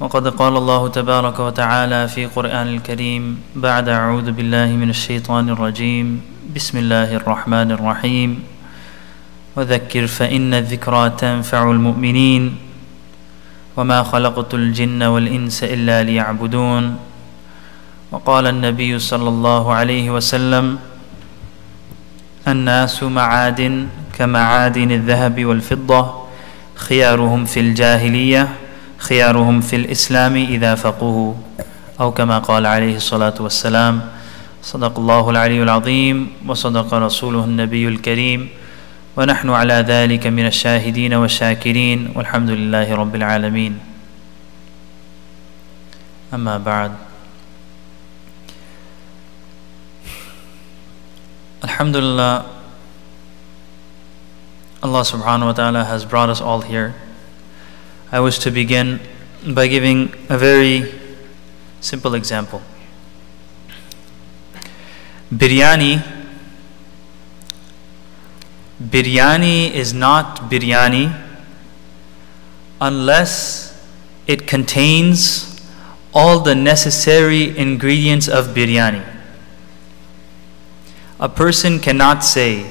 وقد قال الله تبارك وتعالى في قرآن الكريم بعد أعوذ بالله من الشيطان الرجيم بسم الله الرحمن الرحيم وذكر فإن الذكرى تنفع المؤمنين وما خلقت الجن والإنس إلا ليعبدون وقال النبي صلى الله عليه وسلم الناس معادن كمعادن الذهب والفضة خيارهم في الجاهلية خيارهم في الإسلام إذا فقهوا أو كما قال عليه الصلاة والسلام صدق الله العلي العظيم وصدق رسوله النبي الكريم ونحن على ذلك من الشاهدين والشاكرين والحمد لله رب العالمين أما بعد Alhamdulillah, Allah subhanahu wa ta'ala has brought us all here. I wish to begin by giving a very simple example. Biryani is not biryani unless it contains all the necessary ingredients of biryani. A person cannot say,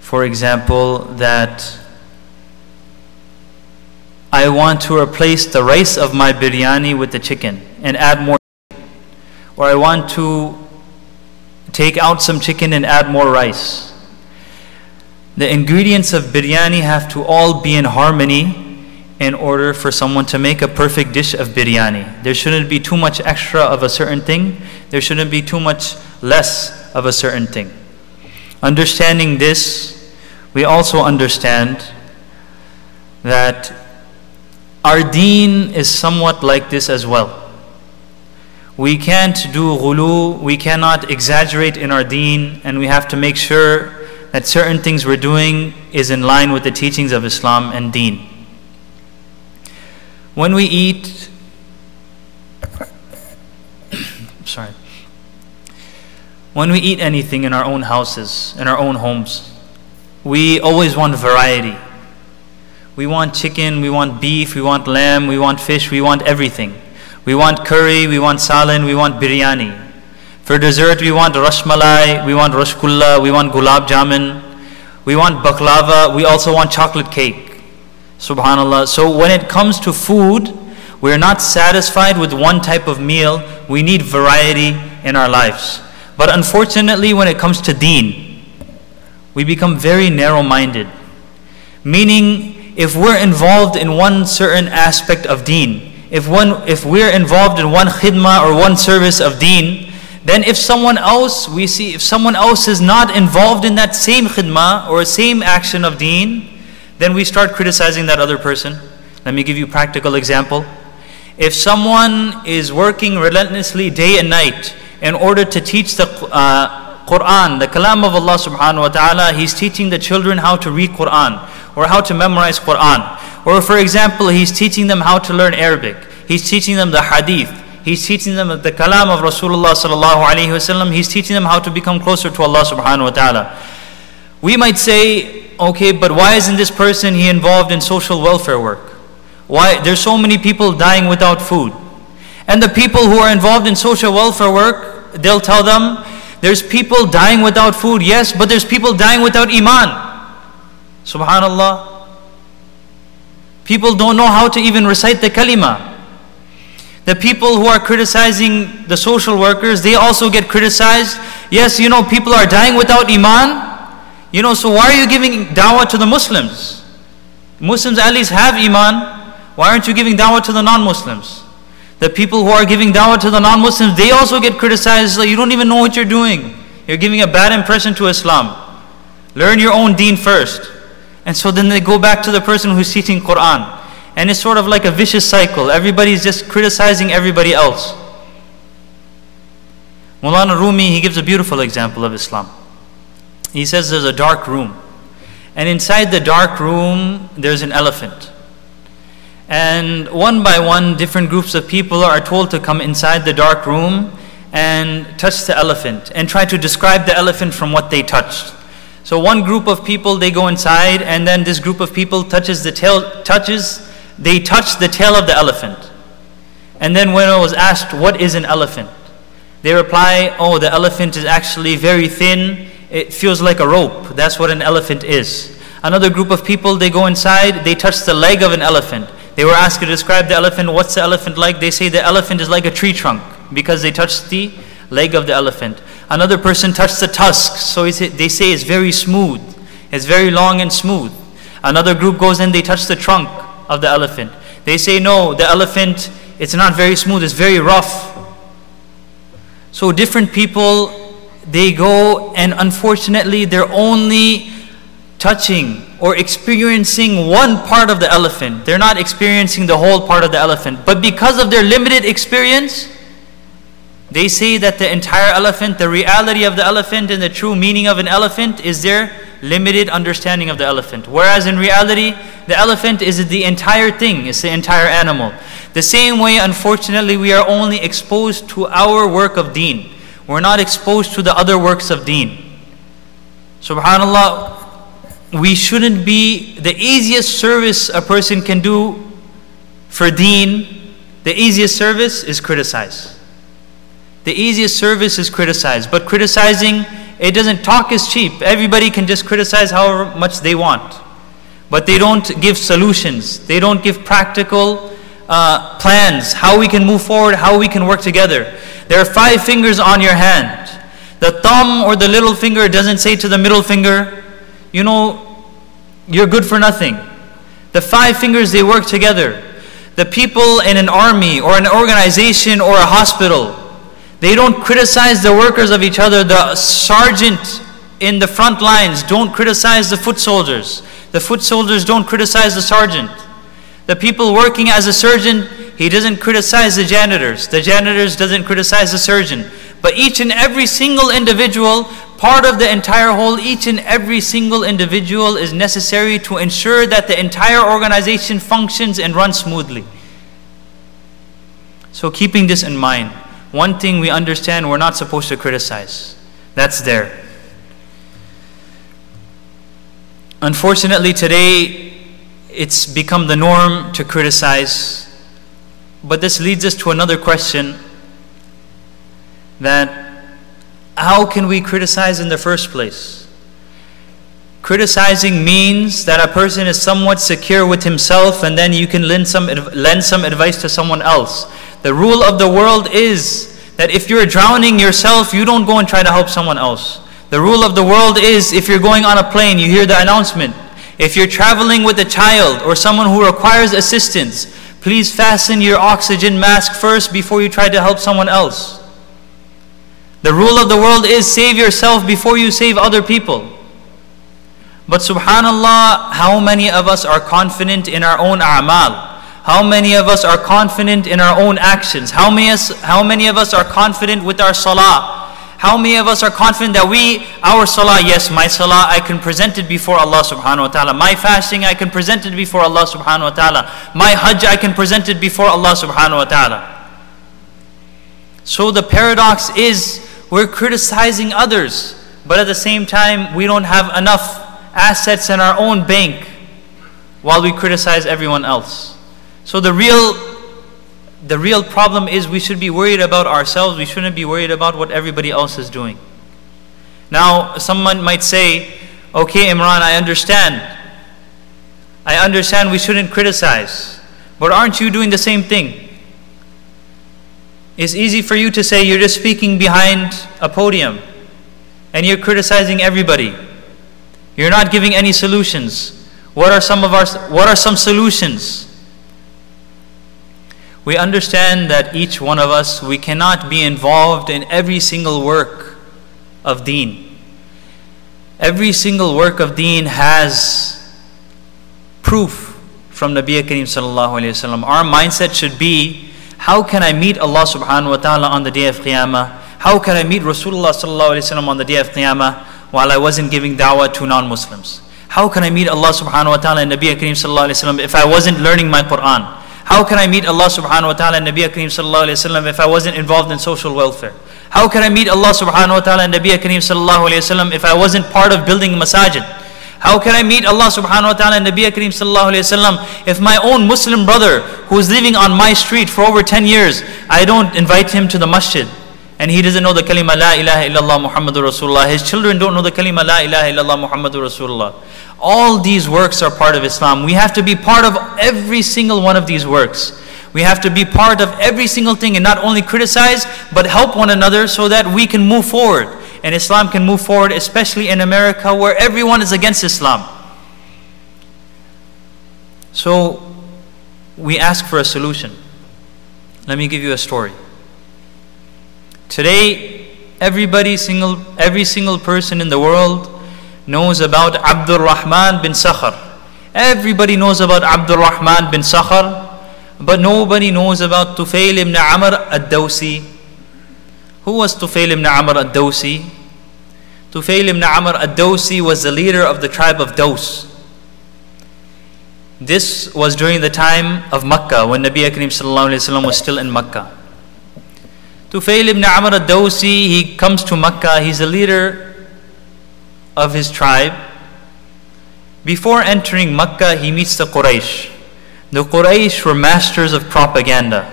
for example, that I want to replace the rice of my biryani with the chicken and add more chicken. Or I want to take out some chicken and add more rice. The ingredients of biryani have to all be in harmony in order for someone to make a perfect dish of biryani. There shouldn't be too much extra of a certain thing. There shouldn't be too much less of a certain thing. Understanding this, we also understand that our deen is somewhat like this as well. We can't do ghulu, we cannot exaggerate in our deen, and we have to make sure that certain things we're doing is in line with the teachings of Islam and deen. When we eat, when we eat anything in our own houses, in our own homes, we always want variety. We want chicken, we want beef, we want lamb, we want fish, we want everything. We want curry, we want salan, we want biryani. For dessert, we want rashmalai, we want rashgulla, we want gulab jamun, we want baklava, we also want chocolate cake. Subhanallah. So when it comes to food, we're not satisfied with one type of meal. We need variety in our lives. But unfortunately, when it comes to deen, we become very narrow-minded. Meaning, if we're involved in one certain aspect of deen, if we're involved in one khidmah or one service of deen, then if someone else is not involved in that same khidmah or same action of deen, then we start criticizing that other person. Let me give you a practical example. If someone is working relentlessly day and night in order to teach the Quran, the kalam of Allah subhanahu wa ta'ala, he's teaching the children how to read Quran or how to memorize Quran. Or for example, he's teaching them how to learn Arabic. He's teaching them the hadith. He's teaching them the kalam of Rasulullah sallallahu alayhi wa sallam. He's teaching them how to become closer to Allah subhanahu wa ta'ala. We might say, okay, but why isn't this person involved in social welfare work? Why? There's so many people dying without food. And the people who are involved in social welfare work, they'll tell them, there's people dying without food, yes, but there's people dying without iman. Subhanallah. People don't know how to even recite the kalima. The people who are criticizing the social workers, they also get criticized. Yes, people are dying without iman. So why are you giving dawah to the Muslims? Muslims at least have iman. Why aren't you giving dawah to the non-Muslims? The people who are giving dawah to the non-Muslims, they also get criticized. Like, you don't even know what you're doing. You're giving a bad impression to Islam. Learn your own deen first. And so then they go back to the person who's teaching Quran. And it's sort of like a vicious cycle. Everybody's just criticizing everybody else. Mawlana Rumi, he gives a beautiful example of Islam. He says there's a dark room. And inside the dark room, there's an elephant. And one by one, different groups of people are told to come inside the dark room and touch the elephant and try to describe the elephant from what they touched. So one group of people, they go inside, and then this group of people they touch the tail of the elephant. And then when I was asked, what is an elephant? They reply, oh, the elephant is actually very thin. It feels like a rope. That's what an elephant is. Another group of people, they go inside, they touch the leg of an elephant. They were asked to describe the elephant. What's the elephant like? They say the elephant is like a tree trunk because they touched the leg of the elephant. Another person touched the tusk, so they say it's very smooth. It's very long and smooth. Another group goes in, they touch the trunk of the elephant. They say no, the elephant, it's not very smooth, it's very rough. So different people, they go, and unfortunately they're only touching or experiencing one part of the elephant. They're not experiencing the whole part of the elephant. But because of their limited experience, they say that the entire elephant, the reality of the elephant and the true meaning of an elephant is their limited understanding of the elephant. Whereas in reality, the elephant is the entire thing, it's the entire animal. The same way, unfortunately, we are only exposed to our work of deen. We're not exposed to the other works of deen. SubhanAllah, we shouldn't be, the easiest service a person can do for deen, the easiest service is criticize. The easiest service is criticize. But criticizing, it doesn't, talk is cheap. Everybody can just criticize however much they want. But they don't give solutions. They don't give practical plans, how we can move forward, how we can work together. There are 5 fingers on your hand. The thumb or the little finger doesn't say to the middle finger, you know, you're good for nothing. The 5 fingers, they work together. The people in an army or an organization or a hospital, they don't criticize the workers of each other. The sergeant in the front lines don't criticize the foot soldiers. The foot soldiers don't criticize the sergeant. The people working as a surgeon, he doesn't criticize the janitors. The janitors doesn't criticize the surgeon. But each and every single individual, part of the entire whole, each and every single individual is necessary to ensure that the entire organization functions and runs smoothly. So keeping this in mind, one thing we understand, we're not supposed to criticize. That's there. Unfortunately today, it's become the norm to criticize. But this leads us to another question, that how can we criticize in the first place? Criticizing means that a person is somewhat secure with himself, and then you can lend some advice to someone else. The rule of the world is that if you're drowning yourself, you don't go and try to help someone else. The rule of the world is, if you're going on a plane, you hear the announcement. If you're traveling with a child or someone who requires assistance, please fasten your oxygen mask first before you try to help someone else. The rule of the world is, save yourself before you save other people. But subhanallah, how many of us are confident in our own a'mal? How many of us are confident in our own actions? How many of us are confident with our salah? How many of us are confident that our salah, yes, my salah, I can present it before Allah subhanahu wa ta'ala. My fasting, I can present it before Allah subhanahu wa ta'ala. My hajj, I can present it before Allah subhanahu wa ta'ala. So the paradox is, we're criticizing others, but at the same time, we don't have enough assets in our own bank while we criticize everyone else. So the real problem is, we should be worried about ourselves. We shouldn't be worried about what everybody else is doing. Now, someone might say, okay, Emran, I understand we shouldn't criticize, but aren't you doing the same thing? It's easy for you to say you're just speaking behind a podium and you're criticizing everybody. You're not giving any solutions. What are some solutions? We understand that each one of us, we cannot be involved in every single work of deen. Every single work of deen has proof from Nabi Kareem sallallahu alayhi wa sallam. Our mindset should be, how can I meet Allah subhanahu wa ta'ala on the day of Qiyamah? How can I meet Rasulullah sallallahu alayhi wa sallam on the day of Qiyamah while I wasn't giving da'wah to non-Muslims? How can I meet Allah subhanahu wa ta'ala and Nabi Kareem sallallahu alayhi wa sallam if I wasn't learning my Quran? How can I meet Allah subhanahu wa ta'ala and Nabi Kareem sallallahu alayhi wa sallam if I wasn't involved in social welfare? How can I meet Allah subhanahu wa ta'ala and Nabi Kareem sallallahu alayhi wa sallam if I wasn't part of building masajid? How can I meet Allah subhanahu wa ta'ala and Nabi Kareem sallallahu alayhi wa sallam if my own Muslim brother who is living on my street for over 10 years, I don't invite him to the masjid and he doesn't know the kalima la ilaha illallah Muhammadur Rasulullah. His children don't know the kalima la ilaha illallah Muhammadur Rasulullah. All these works are part of Islam. We have to be part of every single one of these works. We have to be part of every single thing and not only criticize but help one another so that we can move forward. And Islam can move forward, especially in America where everyone is against Islam. So we ask for a solution. Let me give you a story. Today, every single person in the world knows about Abdul Rahman bin Sakhar. Everybody knows about Abdul Rahman bin Sakhar, but nobody knows about Tufail ibn Amr ad-Dawsi. Who was Tufail ibn Amr ad-Dawsi? Tufail ibn Amr ad-Dawsi was the leader of the tribe of Daws. This was during the time of Makkah, when Nabi Kareem sallallahu alayhi wa sallam was still in Makkah. Tufail ibn Amr ad-Dawsi, he comes to Makkah, he's the leader of his tribe. Before entering Makkah, he meets the Quraysh. The Quraysh were masters of propaganda.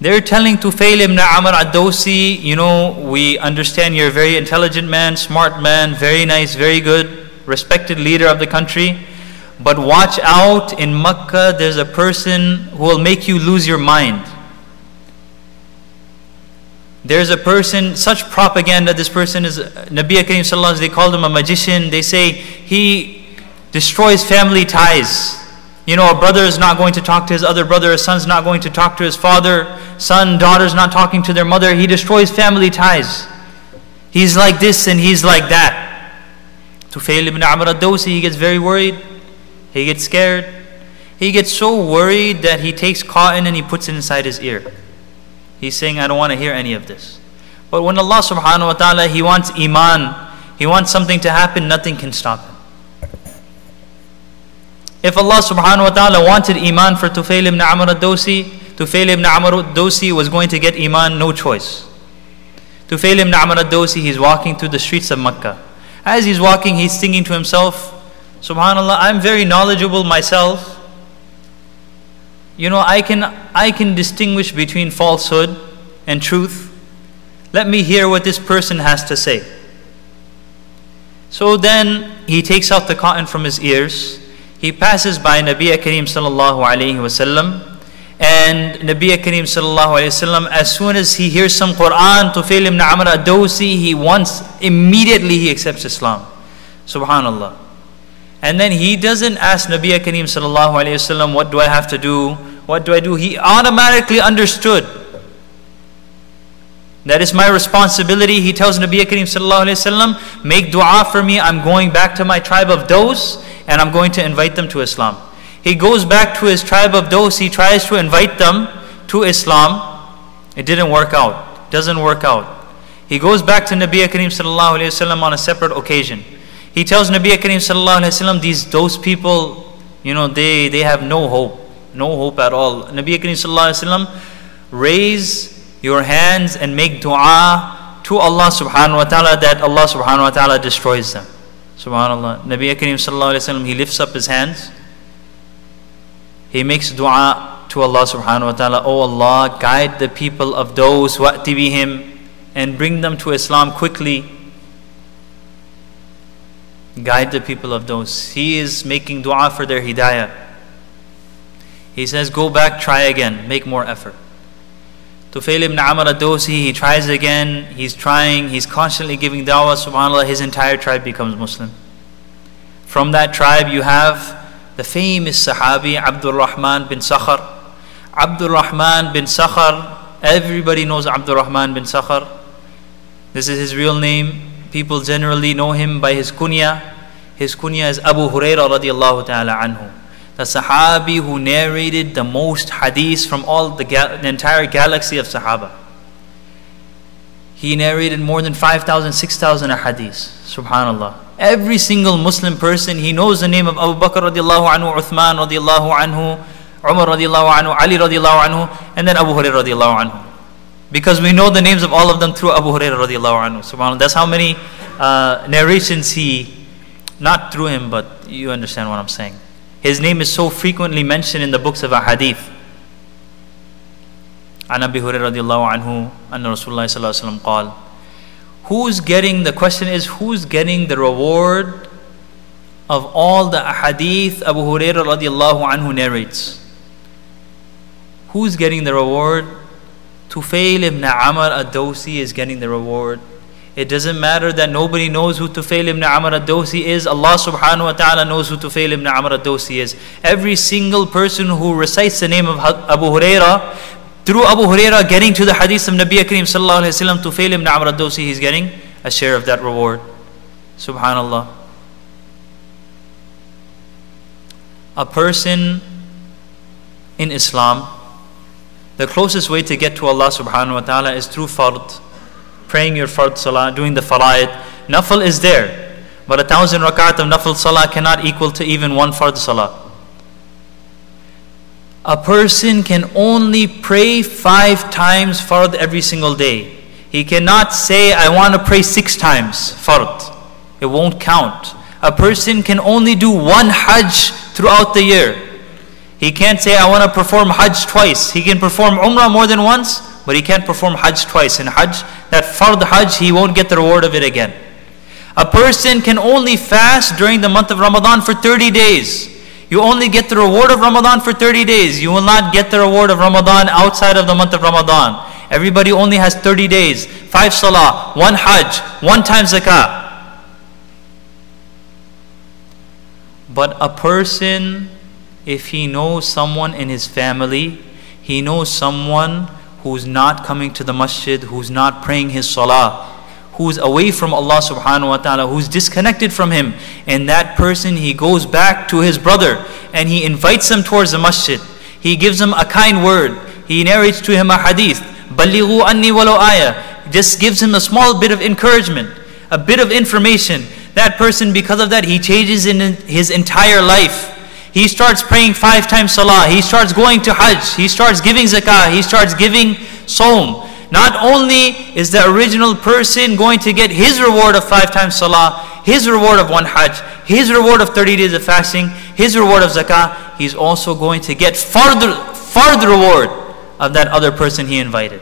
They're telling Tufail ibn Amr ad-Dawsi, you know, we understand you're a very intelligent man, smart man, very nice, very good, respected leader of the country. But watch out, in Makkah there's a person who will make you lose your mind. There's a person, such propaganda, this person is, Nabi Kareem sallallahu alaihi wasallam, they called him a magician. They say he destroys family ties. You know, a brother is not going to talk to his other brother, a son's not going to talk to his father, son, daughter's not talking to their mother. He destroys family ties. He's like this and he's like that. Tufail ibn Amr ad-Dawsi, he gets very worried. He gets scared. He gets so worried that he takes cotton and he puts it inside his ear. He's saying, I don't want to hear any of this. But when Allah subhanahu wa ta'ala, He wants iman, He wants something to happen, nothing can stop Him. If Allah subhanahu wa ta'ala wanted iman for Tufail ibn Amr ad-Dawsi, Tufail ibn Amr ad-Dawsi was going to get iman, no choice. Tufail ibn Amr ad-Dawsi, he's walking through the streets of Makkah. As he's walking, he's thinking to himself, subhanallah, I'm very knowledgeable myself. You know, I can distinguish between falsehood and truth. Let me hear what this person has to say. So then he takes out the cotton from his ears. He passes by Nabi Kareem sallallahu alayhi wasallam, and Nabi Kareem sallallahu alayhi wasallam, as soon as he hears some Quran, Tufail ibn Amr ad-Dawsi, immediately he accepts Islam. Subhanallah. And then he doesn't ask Nabi Kareem sallallahu alayhi wasallam, what do I have to do? What do I do? He automatically understood that is my responsibility. He tells Nabi Kareem sallallahu alayhi wasallam, make dua for me. I'm going back to my tribe of Daws and I'm going to invite them to Islam. He goes back to his tribe of Daws. He tries to invite them to Islam. It didn't work out. Doesn't work out. He goes back to Nabi Kareem sallallahu alayhi wasallam on a separate occasion. He tells Nabi Kareem sallallahu alayhi wasallam, those people, you know, they have no hope at all. Nabi Kareem sallallahu alayhi wasallam, raise your hands and make dua to Allah subhanahu wa ta'ala that Allah subhanahu wa ta'ala destroys them. Subhanallah. Nabi Kareem sallallahu alayhi wasallam, he lifts up his hands. He makes dua to Allah subhanahu wa ta'ala, oh Allah, guide the people of those wa'ti bihim and bring them to Islam quickly. Guide the people of those. He is making dua for their hidayah. He says, go back, try again, make more effort. Tufail ibn Amr ad-Dawsi, he tries again, he's trying, he's constantly giving dawah, subhanAllah, his entire tribe becomes Muslim. From that tribe you have the famous Sahabi, Abdul Rahman bin Sakhar. Abdul Rahman bin Sakhar, everybody knows Abdul Rahman bin Sakhar. This is his real name. People generally know him by his kunya. His kunya is Abu Hurairah radiallahu ta'ala anhu. The Sahabi who narrated the most hadiths from all the entire galaxy of Sahaba. He narrated more than 5,000, 6,000 hadiths. Subhanallah. Every single Muslim person, he knows the name of Abu Bakr radiallahu anhu, Uthman radiallahu anhu, Umar radiallahu anhu, Ali radiallahu anhu, and then Abu Hurairah radiallahu anhu. Because we know the names of all of them through Abu Hurairah radiallahu anhu. Subhanallah. That's how many narrations he not through him, but you understand what I'm saying. His name is so frequently mentioned in the books of Ahadith. عن أبي هريرة رضي الله عنه أن رسول الله صلى الله عليه وسلم قال, the question is, who's getting the reward of all the ahadith Abu Hurairah radiallahu anhu narrates? Who's getting the reward? Tufail ibn Amr ad-Dawsi is getting the reward. It doesn't matter that nobody knows who Tufail ibn Amr ad-Dawsi is. Allah subhanahu wa ta'ala knows who Tufail ibn Amr ad-Dawsi is. Every single person who recites the name of Abu Hurairah, through Abu Hurairah getting to the hadith of Nabi Kareem sallallahu alayhi wa sallam, Tufail ibn Amr ad-Dawsi, he's getting a share of that reward. Subhanallah. A person in Islam, the closest way to get to Allah subhanahu wa ta'ala is through fard, praying your fard salah, doing the fara'id. Nafil is there, but 1,000 rakat of nafil salah cannot equal to even one fard salah. A person can only pray 5 times fard every single day. He cannot say, I want to pray 6 times fard. It won't count. A person can only do 1 hajj throughout the year. He can't say, I want to perform hajj twice. He can perform umrah more than once, but he can't perform hajj twice. In hajj, that fard hajj, he won't get the reward of it again. A person can only fast during the month of Ramadan for 30 days. You only get the reward of Ramadan for 30 days. You will not get the reward of Ramadan outside of the month of Ramadan. Everybody only has 30 days, 5 salah, 1 hajj, 1 time zakah. But a person, if he knows someone in his family, he knows someone who's not coming to the masjid, who's not praying his salah, who's away from Allah subhanahu wa ta'ala, who's disconnected from him, and that person, he goes back to his brother and he invites him towards the masjid. He gives him a kind word. He narrates to him a hadith. Ballighu anni walau ayah. Just gives him a small bit of encouragement, a bit of information. That person, because of that, he changes in his entire life. He starts praying 5 times salah. He starts going to hajj. He starts giving zakah. He starts giving saum. Not only is the original person going to get his reward of 5 times salah, his reward of 1 hajj, his reward of 30 days of fasting, his reward of zakah, he's also going to get further reward of that other person he invited.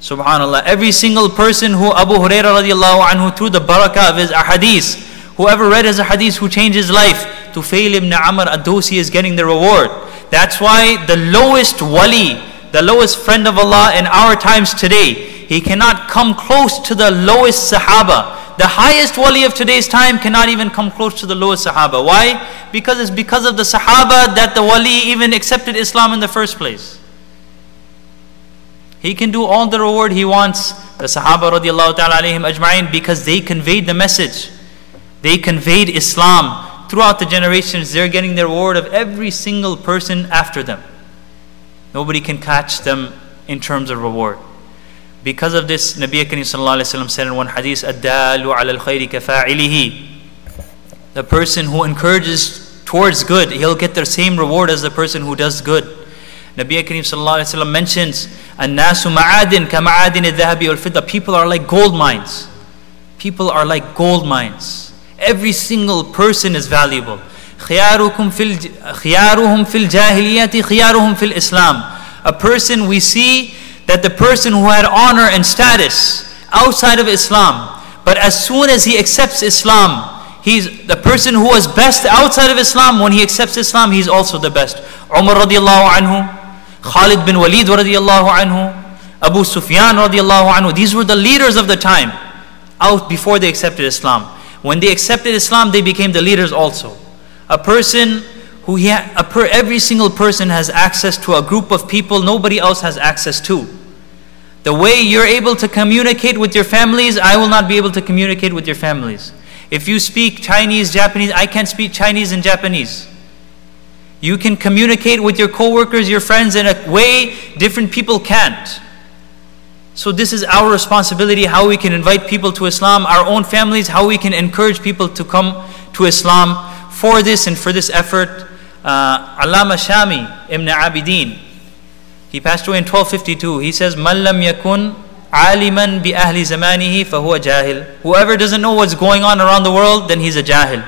Subhanallah. Every single person who Abu Hurairah radiallahu anhu, through the barakah of his ahadith, whoever read his ahadith who changed his life, Tufail ibn Amr ad-Dawsi is getting the reward. That's why the lowest wali, the lowest friend of Allah in our times today, he cannot come close to the lowest sahaba. The highest wali of today's time cannot even come close to the lowest sahaba. Why? Because it's because of the sahaba that the wali even accepted Islam in the first place. He can do all the reward he wants, the sahaba radiallahu ta'ala alayhim ajma'in, because they conveyed the message. They conveyed Islam throughout the generations. They're getting the reward of every single person after them. Nobody can catch them in terms of reward. Because of this, Nabi Kareem sallallahu alayhi wa sallam said in one hadith, "Ad-dalu ala al-khayri kafa'ilihi." The person who encourages towards good, he'll get the same reward as the person who does good. Nabi Kareem sallallahu alayhi wa sallam mentions, "An-nasu ma'adin ka ma'adin al-dhahabi wal-fidda." People are like gold mines. People are like gold mines. Every single person is valuable. خِيَارُهُمْ فِي الْجَاهِلِيَّةِ خِيَارُهُمْ فِي الْإِسْلَامِ. A person, we see that the person who had honor and status outside of Islam, but as soon as he accepts Islam, he's the person who was best outside of Islam. When he accepts Islam, he's also the best. Umar radiallahu anhu, Khalid bin Walid radiallahu anhu, Abu Sufyan radiallahu anhu. These were the leaders of the time out before they accepted Islam. When they accepted Islam, they became the leaders also. A person who every single person has access to a group of people nobody else has access to. The way you're able to communicate with your families, I will not be able to communicate with your families. If you speak Chinese, Japanese, I can't speak Chinese and Japanese. You can communicate with your co-workers, your friends in a way different people can't. So this is our responsibility, how we can invite people to Islam, our own families, how we can encourage people to come to Islam. For this and for this effort, Allama Shami Ibn Abidin, he passed away in 1252. He says, "Man lam yakun aliman bi ahli zamanihi fahuwa jahil." Whoever doesn't know what's going on around the world, then he's a jahil.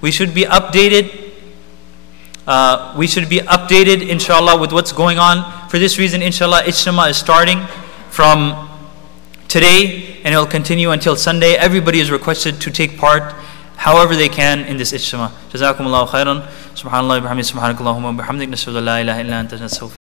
We should be updated. Inshallah, with what's going on. For this reason, inshallah, Ijtima is starting from today and it will continue until Sunday. Everybody is requested to take part however they can in this Ijtima. Jazakumullahu Khairun. Subhanallah wa bihamdihi, subhanakallahumma wa bihamdik, nashhadu an la ilaha illa anta, nastaghfiruka.